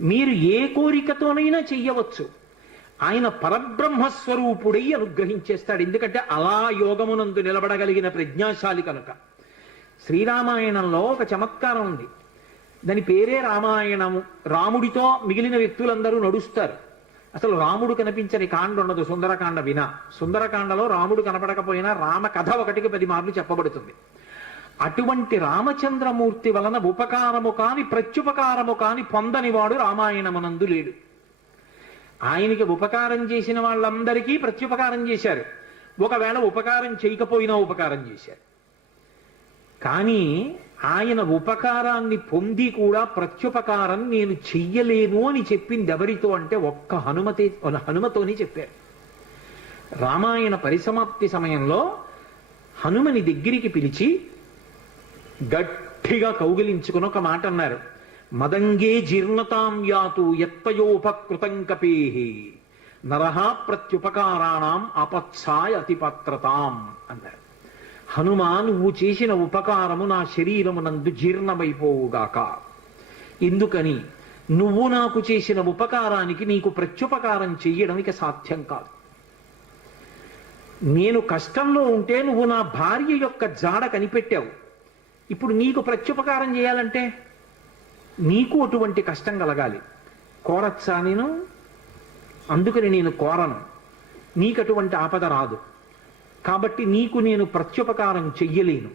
మీరు ఏ కోరికతోనైనా చెయ్యవచ్చు. ఆయన పరబ్రహ్మస్వరూపుడై అనుగ్రహించేస్తాడు. ఎందుకంటే అలా యోగమునందు నిలబడగలిగిన ప్రజ్ఞాశాలి కనుక. శ్రీరామాయణంలో ఒక చమత్కారం ఉంది. దాని పేరే రామాయణము. రాముడితో మిగిలిన వ్యక్తులందరూ నడుస్తారు. అసలు రాముడు కనిపించని కాండ ఉండదు సుందరకాండ వినా. సుందరకాండలో రాముడు కనపడకపోయినా రామ కథ 1కి 10 మార్లు చెప్పబడుతుంది. అటువంటి రామచంద్రమూర్తి వలన ఉపకారము కాని ప్రత్యుపకారము కాని పొందనివాడు రామాయణమునందు లేడు. ఆయనకి ఉపకారం చేసిన వాళ్ళందరికీ ప్రత్యుపకారం చేశారు. ఒకవేళ ఉపకారం చేయకపోయినా ఉపకారం చేశారు. కానీ ఆయన ఉపకారాన్ని పొంది కూడా ప్రత్యుపకారం నేను చెయ్యలేను అని చెప్పింది ఎవరితో అంటే ఒక్క హనుమతోని చెప్పారు. రామాయణ పరిసమాప్తి సమయంలో హనుమని దగ్గరికి పిలిచి గట్టిగా కౌగిలించుకుని ఒక మాట అన్నారు. మదంగే జీర్ణతాం యాతు యత్పయోపకృతం కపేహి నరహ ప్రత్యుపకారాణం అపత్సాయ అతిపత్రతాం అన్నారు. హనుమా, నువ్వు చేసిన ఉపకారము నా శరీరమునందు జీర్ణమైపోవుగాక. ఎందుకని? నువ్వు నాకు చేసిన ఉపకారానికి నీకు ప్రత్యుపకారం చెయ్యడం ఇక సాధ్యం కాదు. నేను కష్టంలో ఉంటే నువ్వు నా భార్య యొక్క జాడ కనిపెట్టావు. ఇప్పుడు నీకు ప్రత్యుపకారం చేయాలంటే నీకు అటువంటి కష్టం కలగాలి. కోరచ్చా నేను? అందుకని నేను కోరను. నీకు అటువంటి ఆపద రాదు. కాబట్టి నీకు నేను ప్రత్యుపకారం చెయ్యలేను.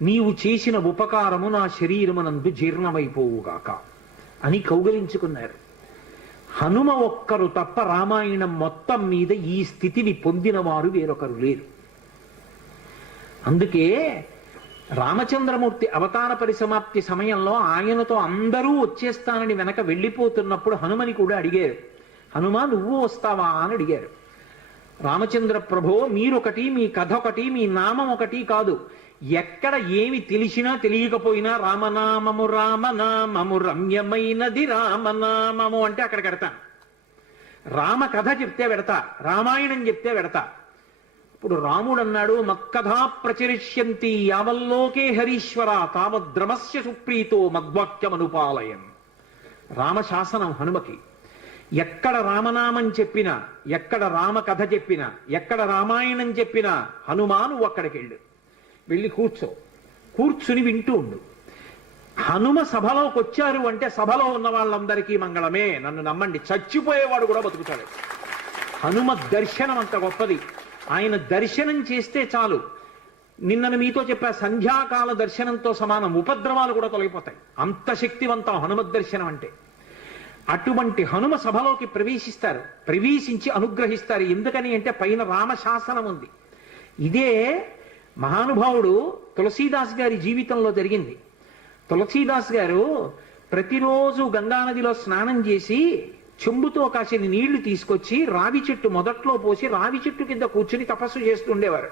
నీవు చేసిన ఉపకారము నా శరీరమునందు జీర్ణమైపోవుగాక అని కౌగలించుకున్నారు. హనుమ ఒక్కరు తప్ప రామాయణం మొత్తం మీద ఈ స్థితిని పొందిన వారు వేరొకరు లేరు. అందుకే రామచంద్రమూర్తి అవతార పరిసమాప్తి సమయంలో ఆయనతో అందరూ వచ్చేస్తానని వెనక వెళ్ళిపోతున్నప్పుడు హనుమని కూడా అడిగారు. హనుమ, నువ్వు వస్తావా అని అడిగారు. రామచంద్ర ప్రభో, మీరొకటి, మీ కథ ఒకటి, మీ నామం ఒకటి కాదు. ఎక్కడ ఏమి తెలిసినా తెలియకపోయినా రామనామము రామనామము రమ్యమైనది రామనామము అంటే అక్కడ పెడతాను. రామ కథ చెప్తే పెడతా, రామాయణం చెప్తే పెడతా. ఇప్పుడు రాముడు అన్నాడు, మక్కథా ప్రచరిష్యంతి యావల్లోకే హరీశ్వర తావద్రమస్య సుప్రీతో మద్వాక్యమనుపాలయం. రామశాసనం హనుమకి. ఎక్కడ రామనామం చెప్పినా, ఎక్కడ రామ కథ చెప్పినా, ఎక్కడ రామాయణం చెప్పినా హనుమాను అక్కడికి వెళ్ళి కూర్చుని వింటూ ఉండు. హనుమ సభలోకి వచ్చారు అంటే సభలో ఉన్న వాళ్ళందరికీ మంగళమే. నన్ను నమ్మండి, చచ్చిపోయేవాడు కూడా బతుకుతాడు. హనుమ దర్శనం అంత గొప్పది. ఆయన దర్శనం చేస్తే చాలు. నిన్నను మీతో చెప్పా, సంధ్యాకాల దర్శనంతో సమానం. ఉపద్రవాలు కూడా తొలగిపోతాయి. అంత శక్తివంతం హనుమద్ దర్శనం అంటే. అటువంటి హనుమ సభలోకి ప్రవేశిస్తారు. ప్రవేశించి అనుగ్రహిస్తారు. ఎందుకని అంటే పైన రామశాసనం ఉంది. ఇదే మహానుభావుడు తులసీదాస్ గారి జీవితంలో జరిగింది. తులసీదాస్ గారు ప్రతిరోజు గంగానదిలో స్నానం చేసి చెంబుతో కాసిన నీళ్లు తీసుకొచ్చి రావి చెట్టు మొదట్లో పోసి రావి చెట్టు కింద కూర్చుని తపస్సు చేస్తుండేవారు.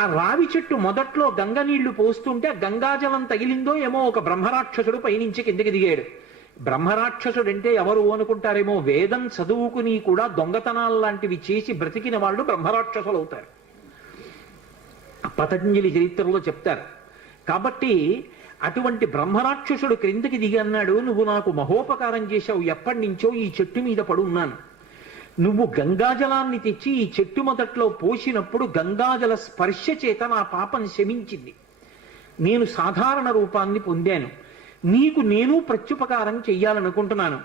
ఆ రావి చెట్టు మొదట్లో గంగ నీళ్లు పోస్తుంటే గంగాజలం తగిలిందో ఏమో ఒక బ్రహ్మరాక్షసుడు పైనుంచి కిందకి దిగాడు. బ్రహ్మరాక్షసుడు అంటే ఎవరు అనుకుంటారేమో, వేదం చదువుకుని కూడా దొంగతనాలు లాంటివి చేసి బ్రతికిన వాళ్ళు బ్రహ్మరాక్షసులు అవుతారు. పతంజలి చరిత్రలో చెప్తారు. కాబట్టి అటువంటి బ్రహ్మరాక్షసుడు క్రిందకి దిగి అన్నాడు, నువ్వు నాకు మహోపకారం చేశావు. ఎప్పటి నుంచో ఈ చెట్టు మీద పడున్నాను. నువ్వు గంగాజలాన్ని తెచ్చి ఈ చెట్టు మొదట్లో పోసినప్పుడు గంగాజల స్పర్శ చేత నా పాపం శమించింది. నేను సాధారణ రూపాన్ని పొందాను. నీకు నేను ప్రత్యుపకారం చెయ్యాలనుకుంటున్నాను.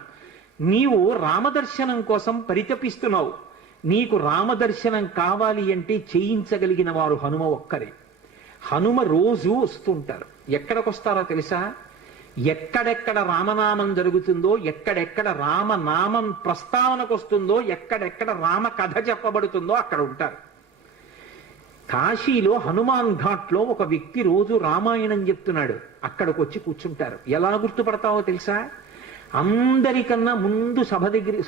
నీవు రామదర్శనం కోసం పరితపిస్తున్నావు. నీకు రామదర్శనం కావాలి అంటే చేయించగలిగిన వారు హనుమ ఒక్కరే. హనుమ రోజు వస్తుంటారు. ఎక్కడికొస్తారో తెలుసా? ఎక్కడెక్కడ రామనామం జరుగుతుందో, ఎక్కడెక్కడ రామనామం ప్రస్తావనకు వస్తుందో, ఎక్కడెక్కడ రామ కథ చెప్పబడుతుందో అక్కడ ఉంటారు. కాశీలో హనుమాన్ ఘాట్లో ఒక వ్యక్తి రోజు రామాయణం చెప్తున్నాడు. అక్కడికి వచ్చి కూర్చుంటారు. ఎలా గుర్తుపడతావో తెలుసా? అందరికన్నా ముందు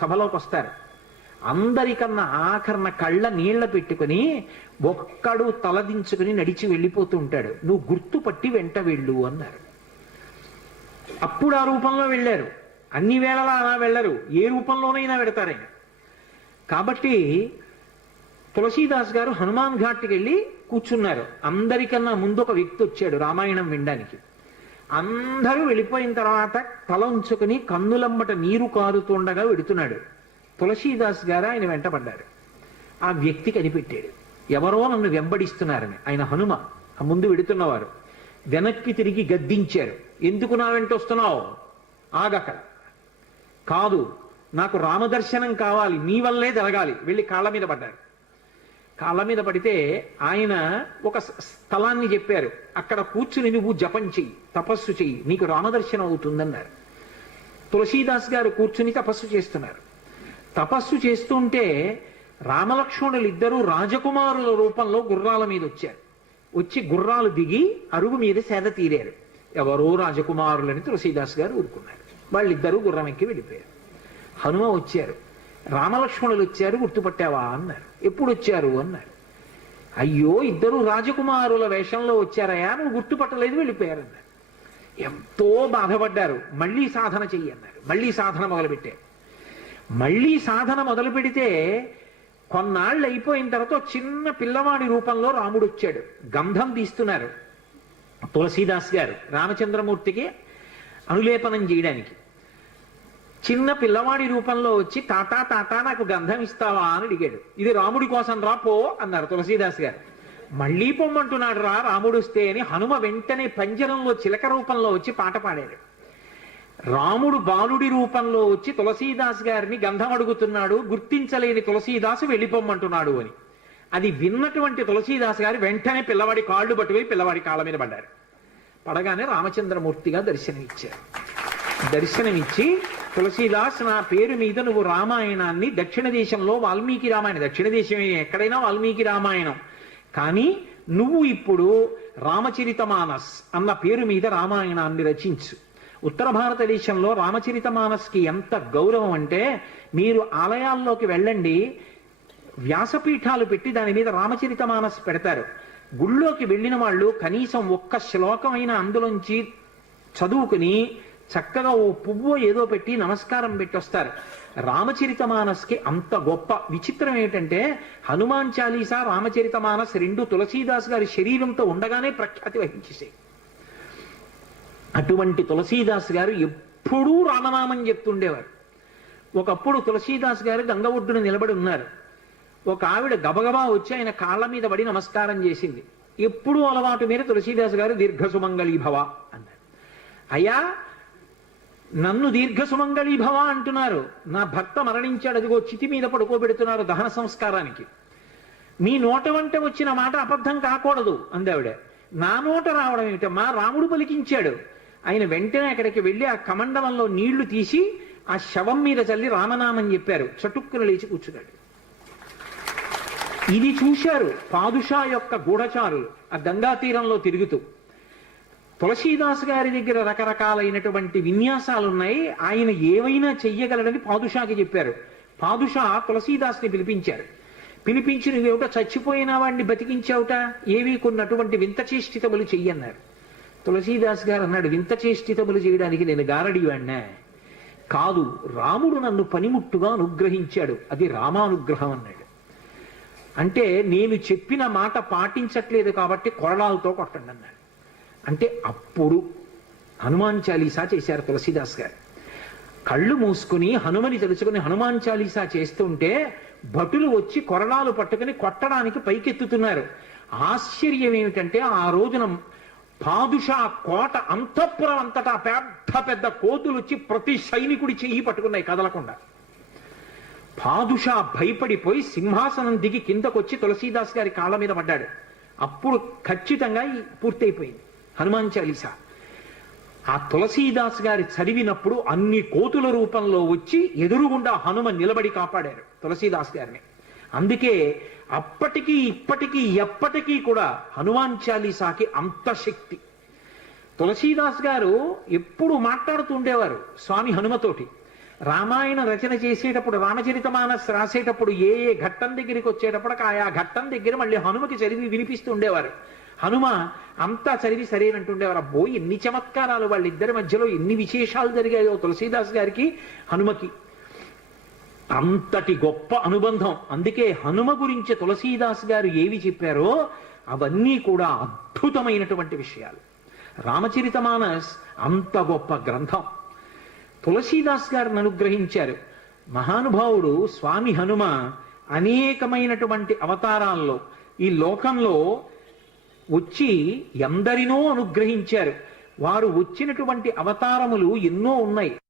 సభలోకి వస్తారు. అందరికన్నా ఆఖరణ కళ్ళ నీళ్ల పెట్టుకుని ఒక్కడు తలదించుకుని నడిచి వెళ్ళిపోతూ ఉంటాడు. నువ్వు గుర్తుపట్టి వెంట వెళ్ళు అన్నారు. అప్పుడు ఆ రూపంలో వెళ్ళారు. అన్ని వేళలా అలా వెళ్ళరు, ఏ రూపంలోనైనా వెడతారైనా. కాబట్టి తులసీదాస్ గారు హనుమాన్ ఘాట్కి వెళ్ళి కూర్చున్నారు. అందరికన్నా ముందు ఒక వ్యక్తి వచ్చాడు రామాయణం వినడానికి. అందరూ వెళ్ళిపోయిన తర్వాత తల ఉంచుకుని కన్నులమ్మట నీరు కారుతుండగా వెడుతున్నాడు. తులసీదాస్ గారు ఆయన వెంటపడ్డారు. ఆ వ్యక్తి కనిపెట్టాడు, ఎవరో నన్ను వెంబడిస్తున్నారని. ఆయన హనుమ, ఆ ముందు వెడుతున్నవారు. వెనక్కి తిరిగి గద్దించారు, ఎందుకు నా వెంట వస్తున్నావు, ఆగక్కడ. కాదు, నాకు రామదర్శనం కావాలి, నీ వల్లే జరగాలి. వెళ్ళి కాళ్ళ మీద పడ్డారు. కాళ్ళ మీద పడితే ఆయన ఒక స్థలాన్ని చెప్పారు, అక్కడ కూర్చుని నువ్వు జపం చెయ్యి, తపస్సు చెయ్యి, నీకు రామదర్శనం అవుతుందన్నారు. తులసీదాస్ గారు కూర్చుని తపస్సు చేస్తున్నారు. తపస్సు చేస్తుంటే రామలక్ష్మణులు ఇద్దరూ రాజకుమారుల రూపంలో గుర్రాల మీద వచ్చారు. వచ్చి గుర్రాలు దిగి అరుగు మీద సేద తీరారు. ఎవరో రాజకుమారులని తులసీదాస్ గారు ఊరుకున్నారు. వాళ్ళిద్దరూ గుర్రం ఎక్కి వెళ్ళిపోయారు. హనుమ వచ్చారు, రామలక్ష్మణులు వచ్చారు, గుర్తుపట్టావా అన్నారు. ఎప్పుడు వచ్చారు అన్నారు. అయ్యో, ఇద్దరు రాజకుమారుల వేషంలో వచ్చారయా, నువ్వు గుర్తుపట్టలేదు, వెళ్ళిపోయారు అన్నారు. ఎంతో బాధపడ్డారు. మళ్ళీ సాధన చెయ్యి అన్నారు. మళ్ళీ సాధన మొదలుపెట్టారు. మళ్ళీ సాధన మొదలు పెడితే కొన్నాళ్ళు అయిపోయిన తర్వాత చిన్న పిల్లవాడి రూపంలో రాముడు వచ్చాడు. గంధం తీస్తున్నారు తులసీదాస్ గారు రామచంద్రమూర్తికి అనులేపనం చేయడానికి. చిన్న పిల్లవాడి రూపంలో వచ్చి, తాతా తాతా నాకు గంధం ఇస్తావా అని అడిగాడు. ఇది రాముడి కోసం రా, పో అన్నారు తులసీదాస్ గారు. మళ్ళీ పొమ్మంటున్నాడు రా రాముడు వస్తే అని హనుమ వెంటనే పంజరంలో చిలక రూపంలో వచ్చి పాట పాడాడు. రాముడు బాలుడి రూపంలో వచ్చి తులసీదాస్ గారిని గంధం అడుగుతున్నాడు. గుర్తించలేని తులసీదాసు వెళ్ళిపోమ్మంటున్నాడు అని. అది విన్నటువంటి తులసీదాస్ గారు వెంటనే పిల్లవాడి కాళ్ళు పట్టుకుని పిల్లవాడి కాళ్ళ మీద పడ్డారు. పడగానే రామచంద్రమూర్తిగా దర్శనమిచ్చారు. దర్శనమిచ్చి, తులసీదాస్, నా పేరు మీద నువ్వు రామాయణాన్ని, దక్షిణ దేశంలో వాల్మీకి రామాయణం, దక్షిణ దేశం ఎక్కడైనా వాల్మీకి రామాయణం, కానీ నువ్వు ఇప్పుడు రామచరితమానస్ అన్న పేరు మీద రామాయణాన్ని రచించు. ఉత్తర భారతదేశంలో రామచరితమానస్కి ఎంత గౌరవం అంటే, మీరు ఆలయాల్లోకి వెళ్ళండి, వ్యాసపీఠాలు పెట్టి దాని మీద రామచరితమానస్ పెడతారు. గుళ్ళోకి వెళ్ళిన వాళ్ళు కనీసం ఒక్క శ్లోకమైన అందులోంచి చదువుకుని చక్కగా ఓ పువ్వు ఏదో పెట్టి నమస్కారం పెట్టొస్తారు. రామచరితమానస్కి అంత గొప్ప. విచిత్రం ఏంటంటే హనుమాన్ చాలీసా, రామచరితమానస్ రెండు తులసీదాస్ గారి శరీరంతో ఉండగానే ప్రఖ్యాతి వహించేసాయి. అటువంటి తులసీదాస్ గారు ఎప్పుడూ రామనామం చెప్తుండేవారు. ఒకప్పుడు తులసీదాస్ గారు గంగ ఒడ్డున నిలబడి ఉన్నారు. ఒక ఆవిడ గబగబా వచ్చి ఆయన కాళ్ళ మీద పడి నమస్కారం చేసింది. ఎప్పుడూ అలవాటు మీద తులసీదాస్ గారు దీర్ఘసుమంగళీభవ అన్నారు. అయ్యా, నన్ను దీర్ఘసుమంగళీభవ అంటున్నారు, నా భర్త మరణించాడు, అదిగో చితి మీద పడుకోబెడుతున్నారు దహన సంస్కారానికి, మీ నోట వంట వచ్చిన మాట అబద్ధం కాకూడదు అందావిడ. నా నోట రావడం ఏమిటమ్మా, రాముడు పలికించాడు. ఆయన వెంటనే అక్కడికి వెళ్ళి ఆ కమండలంలో నీళ్లు తీసి ఆ శవం మీద చల్లి రామనామం చెప్పారు. చటుక్కున లేచి కూర్చున్నాడు. ఇది చూశారు పాదుషా యొక్క గూఢచారులు ఆ గంగా తీరంలో తిరుగుతూ. తులసీదాస్ గారి దగ్గర రకరకాలైనటువంటి విన్యాసాలున్నాయి, ఆయన ఏవైనా చెయ్యగలడని పాదుషాకి చెప్పారు. పాదుషా తులసీదాస్ని పిలిపించారు. పిలిపించి, నువ్వేమిటో చచ్చిపోయిన వాడిని బతికించావుట, ఏవి కొన్నటువంటి వింత చేష్టితములు చెయ్యన్నారు. తులసీదాస్ గారు అన్నాడు, వింత చేష్టితములు చేయడానికి నేను గారడివాణ్ణా? కాదు, రాముడు నన్ను పనిముట్టుగా అనుగ్రహించాడు, అది రామానుగ్రహం అన్నాడు. అంటే నేను చెప్పిన మాట పాటించట్లేదు కాబట్టి కొరడాలతో కొట్టండి అన్నాడు. అంటే అప్పుడు హనుమాన్ చాలీసా చేశారు తులసీదాస్ గారు. కళ్ళు మూసుకుని హనుమని తెలుసుకుని హనుమాన్ చాలీసా చేస్తుంటే భటులు వచ్చి కొరడాలు పట్టుకుని కొట్టడానికి పైకెత్తుతున్నారు. ఆశ్చర్యం ఏమిటంటే ఆ రోజున పాదుషా కోట అంతఃపురం అంతటా పెద్ద పెద్ద కోతులు వచ్చి ప్రతి సైనికుడి చెయ్యి పట్టుకున్నాయి కదలకుండా. పాదుషా భయపడిపోయి సింహాసనం దిగి కిందకొచ్చి తులసీదాస్ గారి కాళ్ళ మీద పడ్డాడు. అప్పుడు ఖచ్చితంగా పూర్తయిపోయింది హనుమాన్ చాలీసా. ఆ తులసీదాస్ గారి చదివినప్పుడు అన్ని కోతుల రూపంలో వచ్చి ఎదురుగుండా హనుమ నిలబడి కాపాడారు తులసీదాస్ గారిని. అందుకే అప్పటికీ ఇప్పటికీ ఎప్పటికీ కూడా హనుమాన్ చాలీసాకి అంత శక్తి. తులసీదాస్ గారు ఎప్పుడు మాట్లాడుతూ ఉండేవారు స్వామి హనుమతోటి. రామాయణ రచన చేసేటప్పుడు, రామచరితమానస్ రాసేటప్పుడు ఏ ఏ ఘట్టం దగ్గరికి వచ్చేటప్పటికి ఆయా ఘట్టం దగ్గర మళ్ళీ హనుమకి చదివి వినిపిస్తూ ఉండేవారు. హనుమ అంతా చదివి సరేనంటుండేవారు. అబ్బో, ఎన్ని చమత్కారాలు, వాళ్ళిద్దరి మధ్యలో ఎన్ని విశేషాలు జరిగాయో తులసీదాస్ గారికి హనుమకి. అంతటి గొప్ప అనుబంధం. అందుకే హనుమ గురించి తులసీదాస్ గారు ఏవి చెప్పారో అవన్నీ కూడా అద్భుతమైనటువంటి విషయాలు. రామచరితమానస్ అంత గొప్ప గ్రంథం. తులసీదాస్ గారిని అనుగ్రహించారు మహానుభావుడు. స్వామి హనుమ అనేకమైనటువంటి అవతారాల్లో ఈ లోకంలో వచ్చి ఎందరినో అనుగ్రహించారు. వారు వచ్చినటువంటి అవతారములు ఎన్నో ఉన్నాయి.